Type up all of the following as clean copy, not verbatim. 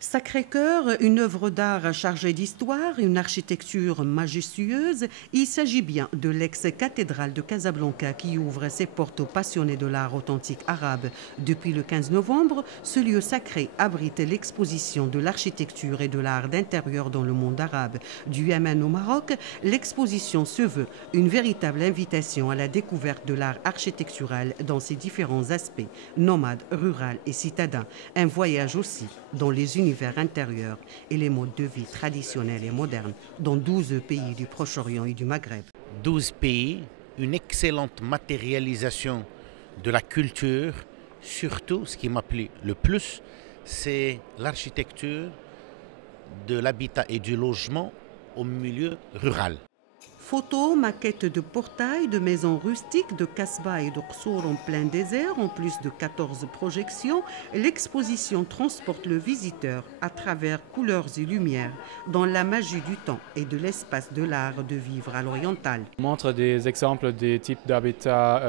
Sacré-Cœur, une œuvre d'art chargée d'histoire, une architecture majestueuse. Il s'agit bien de l'ex-cathédrale de Casablanca qui ouvre ses portes aux passionnés de l'art authentique arabe. Depuis le 15 novembre, ce lieu sacré abrite l'exposition de l'architecture et de l'art d'intérieur dans le monde arabe. Du Yémen au Maroc, l'exposition se veut une véritable invitation à la découverte de l'art architectural dans ses différents aspects, nomade, rural et citadin. Un voyage aussi dans les univers intérieurs et les modes de vie traditionnels et modernes dans 12 pays du Proche-Orient et du Maghreb. 12 pays, une excellente matérialisation de la culture. Surtout, ce qui m'a plu le plus, c'est l'architecture de l'habitat et du logement au milieu rural. Photos, maquettes de portails, de maisons rustiques, de kasbah et de qsour en plein désert, en plus de 14 projections, l'exposition transporte le visiteur à travers couleurs et lumières dans la magie du temps et de l'espace de l'art de vivre à l'oriental. On montre des exemples des types d'habitats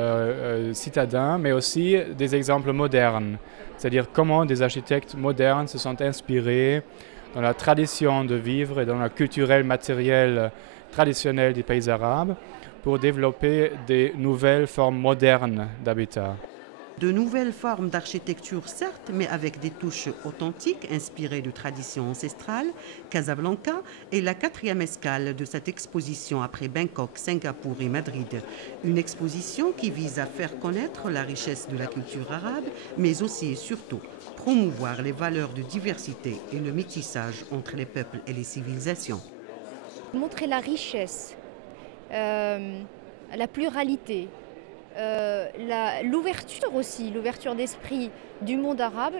citadins, mais aussi des exemples modernes, c'est-à-dire comment des architectes modernes se sont inspirés dans la tradition de vivre et dans la culturelle matérielle traditionnelle des pays arabes pour développer des nouvelles formes modernes d'habitat. De nouvelles formes d'architecture, certes, mais avec des touches authentiques inspirées de traditions ancestrales. Casablanca est la 4e escale de cette exposition après Bangkok, Singapour et Madrid. Une exposition qui vise à faire connaître la richesse de la culture arabe, mais aussi et surtout promouvoir les valeurs de diversité et le métissage entre les peuples et les civilisations. Montrer la richesse, la pluralité, l'ouverture aussi, l'ouverture d'esprit du monde arabe,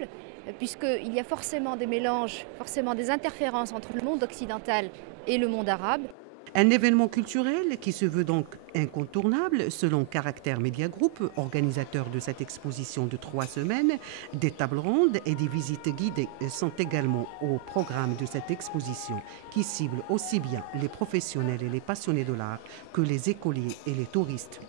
puisqu'il y a forcément des mélanges, forcément des interférences entre le monde occidental et le monde arabe. Un événement culturel qui se veut donc incontournable selon Caractère Media Group, organisateur de cette exposition de 3 semaines. Des tables rondes et des visites guidées sont également au programme de cette exposition qui cible aussi bien les professionnels et les passionnés de l'art que les écoliers et les touristes.